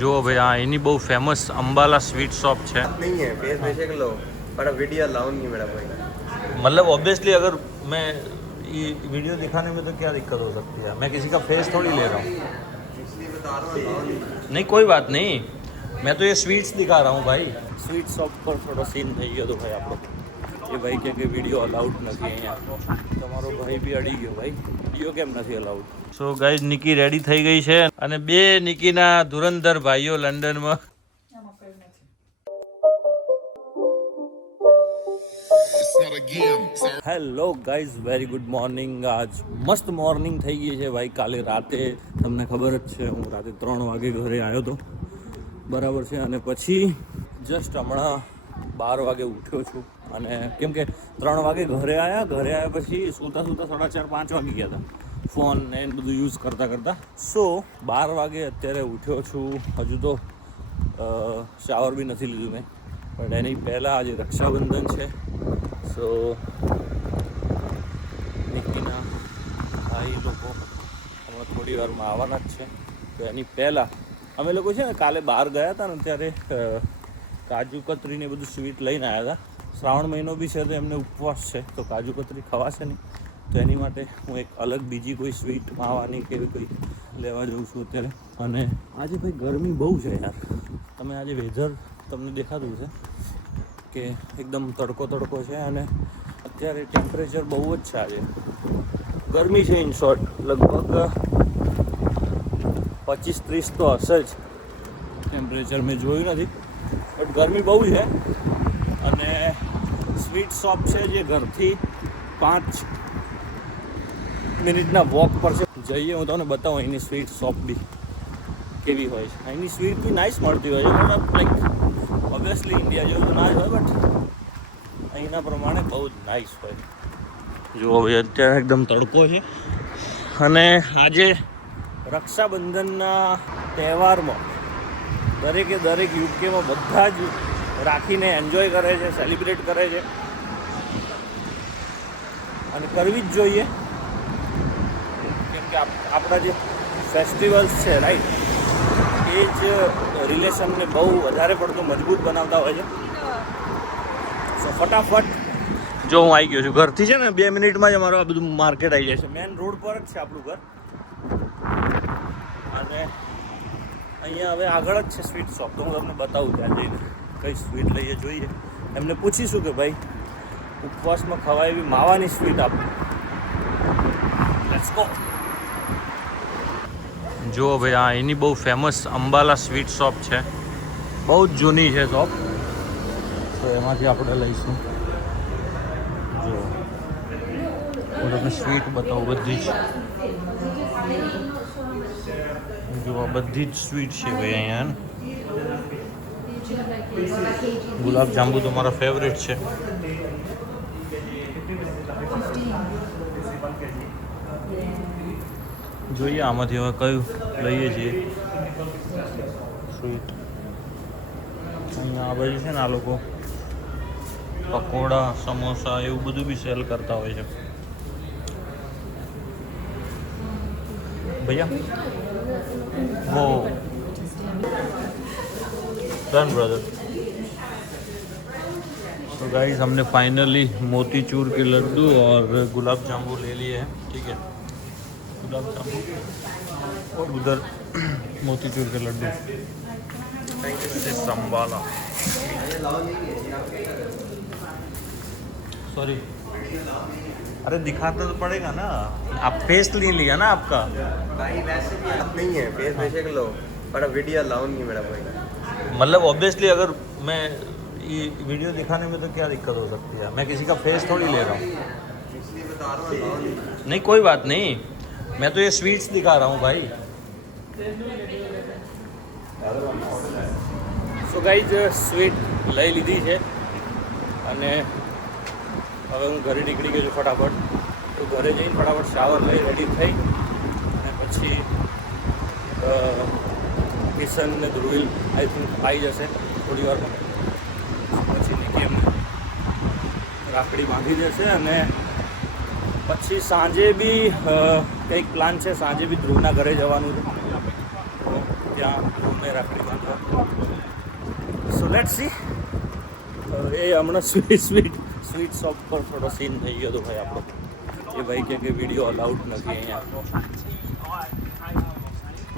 જો ભાઈ આ એની બહુ ફેમસ અંબાલા स्वीट शॉप है। नहीं है फेस पे चेक लो पर वीडियो अलाउ नहीं मेरा भाई। मतलब ऑब्वियसली अगर मैं ये वीडियो दिखाने में तो क्या दिक्कत हो सकती है, मैं किसी का फेस थोड़ी ले रहा हूँ। इसलिए बता रहा हूँ अलाउ नहीं। नहीं कोई बात नहीं, मैं तो ये स्वीट्स दिखा रहा हूँ भाई। स्वीट शॉप पर थोड़ा सीन થઈ ગયો તો ભાઈ આપણો એ ભાઈ કે વિડીયો અલાઉડ નથી અહીંયા। તમારો ભાઈ બી અડી ગયો ભાઈ, વિડીયો કેમ નથી allowed. So guys Niki ready થઈ ગઈ છે અને બે નિકીના ધુરંધર ભાઈઓ લંડનમાં। Hello guys, very good morning. આજ મસ્ત મોર્નિંગ થઈ ગઈ છે ભાઈ। કાલે રાતે તમને ખબર જ છે હું રાતે 3 વાગે ઘરે આવ્યો હતો બરાબર છે, અને પછી જસ્ટ હમણાં 12 વાગે ઉઠ્યો છું। અને કેમ કે 3 વાગે ઘરે આવ્યા પછી સૂતા 4:30-5 વાગી ગયા હતા ફોન ને બધું યુઝ કરતાં। સો 12 વાગે અત્યારે ઉઠ્યો છું। હજુ તો શાવર બી નથી લીધું મેં, બટ એની પહેલાં આજે રક્ષાબંધન છે। સો નિકીના ભાઈ લોકો હમણાં થોડી વારમાં આવવાના જ છે, તો એની પહેલાં અમે લોકો છે ને કાલે બહાર ગયા હતા ને ત્યારે કાજુ કતરીને બધું સ્વીટ લઈને આવ્યા હતા। શ્રાવણ મહિનો બી છે તો એમને ઉપવાસ છે, તો કાજુ કતરી ખવાશે નહીં, તો એની માટે હું એક અલગ બીજી કોઈ સ્વીટ માવાની કે એવી કોઈ લેવા જાઉં છું અત્યારે। અને આજે ભાઈ ગરમી બહુ છે યાર। તમે આજે વેધર તમને દેખાતું છે કે એકદમ તડકો છે અને અત્યારે ટેમ્પરેચર બહુ જ છે। આજે ગરમી છે, ઇન શોર્ટ લગભગ 25-30 તો હશે જ ટેમ્પરેચર, મેં જોયું નથી બટ ગરમી બહુ છે। અને સ્વીટ શોપ છે જે ઘરથી 5 મિનિટના વોક પર છે। જઈએ હું તમને બતાવું અહીંની સ્વીટ શોપ બી કેવી હોય છે। અહીંની સ્વીટ બી નાઇસ મળતી હોય છે, મતલબ લાઈક ઓબ્વિયસલી ઇન્ડિયા જેવું તો ના જ હોય, બટ અહીંના પ્રમાણે બહુ જ નાઇસ હોય। જુઓ ભાઈ અત્યારે એકદમ તડકો છે અને આજે રક્ષાબંધનના તહેવારમાં દરેક યુકેમાં બધા જ રાખીને એન્જોય કરે છે, સેલિબ્રેટ કરે છે અને કરવી જ જોઈએ, કેમ કે આપણા જે ફેસ્ટિવલ્સ છે રાઈટ, એ જ રિલેશનને બહુ વધારે પડતું મજબૂત બનાવતા હોય છે। સો ફટાફટ જો હું આવી ગયો છું ઘરથી, છે ને 2 મિનિટમાં જ અમારું આ બધું માર્કેટ આવી જાય છે। મેન રોડ પર જ છે આપણું ઘર અને અહીંયા હવે આગળ જ છે સ્વીટ શોપ, તો હું તમને બતાવું ત્યાં જઈને કઈ સ્વીટ લઈએ જોઈએ। એમને પૂછીશું કે ભાઈ ઉપવાસમાં ખવાય એવી માવાની સ્વીટ આપો। Let's go. જો ભાઈ આ એની બહુ ફેમસ અંબાલા સ્વીટ શોપ છે, બહુ જ જૂની છે શોપ, તો એમાંથી આપણે લઈશું। જો હું તમને સ્વીટ બતાવું, બધી જ જો બધી જ સ્વીટ છે ભાઈ અહીંયા। ગુલાબ જાંબુ તો મારા ફેવરેટ છે। જોઈએ આમાંથી હવે કયું લઈએ છીએ સ્વીટ। અહીંયા આ બાજુ છે ને આ લોકો પકોડા, સમોસા એવું બધું બી સેલ કરતા હોય છે। भैया वो डन ब्रदर। तो गाइस हमने फाइनली मोतीचूर के लड्डू और गुलाब जामुन ले लिए हैं, ठीक है, गुलाब जामुन और उधर मोतीचूर के लड्डू। संभाला सॉरी, अरे दिखाना तो पड़ेगा ना, आप फेस नहीं लिया ना आपका भाई। वैसे भी आप नहीं है फेस पे चेक लो पर वीडियो अलाउ नहीं मेरा भाई। मतलब ऑब्वियसली अगर मैं ये वीडियो दिखाने में तो क्या दिक्कत हो सकती है, मैं किसी का फेस थोड़ी ले रहा हूँ। इसलिए बता रहा हूँ अलाउ नहीं। नहीं कोई बात नहीं, मैं तो ये स्वीट्स दिखा रहा हूँ भाई। सो गाइज स्वीट લઈ લીધી છે અને હવે હું ઘરે નીકળી ગયો છું ફટાફટ। તો ઘરે જઈને ફટાફટ શાવર લઈ રેડી થઈ અને પછી કિશન ને ધ્રુવિલ આઈ થિંક આવી જશે થોડી વારમાં। પછી નીકળી એમને રાખડી બાંધી દેશે અને પછી સાંજે બી કંઈક પ્લાન છે, સાંજે બી ધ્રુવના ઘરે જવાનું છે, તો ત્યાં રૂમે રાખડી બાંધવા. So let's see. એ હમણાં સ્વીટ શોપ પર થોડો સીન થઈ ગયો હતો ભાઈ આપણો. એ ભાઈ કે વિડીયો અલાઉડ નથી અહીંયા.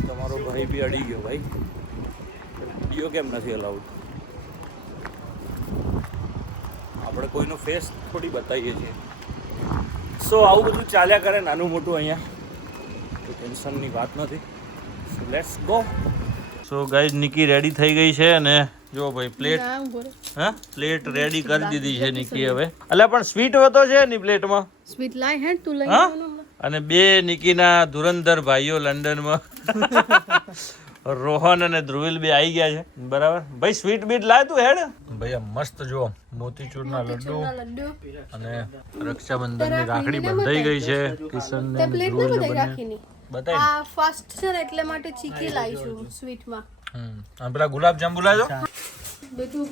તમારો ભાઈ બી અડી ગયો ભાઈ. વિડીયો કેમ નથી અલાઉડ? આપણે કોઈનો ફેસ થોડી બતાવીએ છીએ. સો આવું બધું ચાલ્યા કરે નાનું મોટું અહીંયા. તો ટેન્શનની વાત નથી. So let's go. So guys Niki ready થઈ ગઈ છે અને જો ભાઈ પ્લેટ પ્લેટ રેડી કરી દીધી છે નિકી હવે. એટલે પણ સ્વીટ હોતો છે ની પ્લેટમાં. સ્વીટ લાય હે તું લઈ હા અને બે નિકીના ધુરંધર ભાઈઓ લંડનમાં રોહન અને ધ્રુવિલ બે આવી ગયા છે. બરાબર ભાઈ સ્વીટ બીટ લાય તું હેડ. ભાઈ આ મસ્ત જો મોતીચૂરના લડ્ડુ અને રક્ષાબંધનની રાખડી બંધાઈ ગઈ છે. કિશન ને ધ્રુવ ને બંને બતાય. આ ફાસ્ટ છે ને એટલે માટે ચીકી લાવી છું સ્વીટમાં. અને પેલા ગુલાબ જાંબુ લાજો. બધું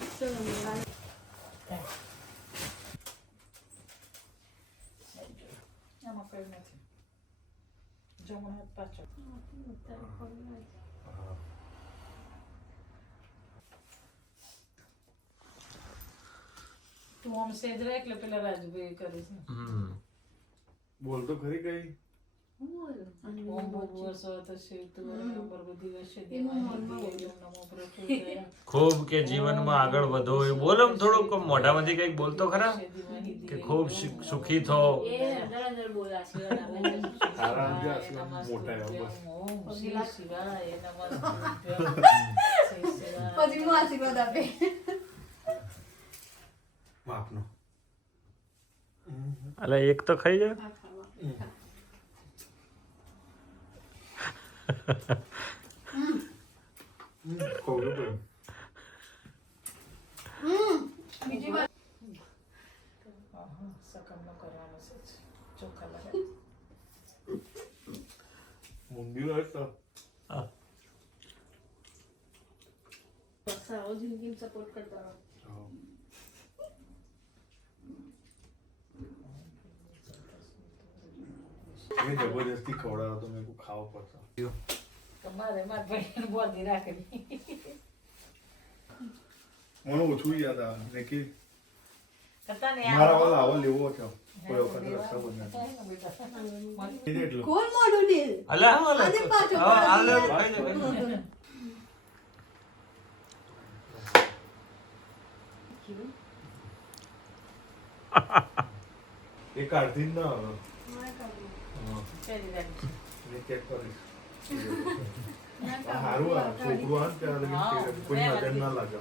તું આમ સેજ રે એટલે પેલા રાજુભાઈ કરીશ ને બોલ તો ખરી કઈ ઓમ બહુ વર્ષો તો શિવ તું નંબર બધી વર્ષે દેવાની નમો પ્રભુ ખૂબ કે જીવનમાં આગળ વધો એ બોલો થોડુંક મોઢામાંથી કંઈક બોલતો ખરા કે ખૂબ સુખી થો. તારા અંગે આટલા મોટા એવા બસ ઓમ શ્રી શિવાય નમઃ પછી હું આશીર્વાદ આપે. માપનો અલે એક તો ખાઈ જાય. ખોરું પણ બીજી વાત સકમ નો કરવાનો છે ચોખ્ખા લાગે ઊંધિયું હોય તો સારો જિંદગી સપોર્ટ કરતા રહો. એ જબરદસ્તી ખવડાવો તો મેં ખાવો પડશે. તમારે માર ભાઈ બોધી રાખડી મને ઓછું યાદ આવે ને કે કરતા ને મારા વાળા આવો લેવો છે કોઈ વખત રક્ષાબંધન એટલું કોણ મોઢું નીલ અલા આજે પાછો એ કાઢી ના આવે પેલી રાખડી ને ચેક કરીશ સારું આવે છોકરું આવે ને ત્યારે કોઈ નજર ના લાગે.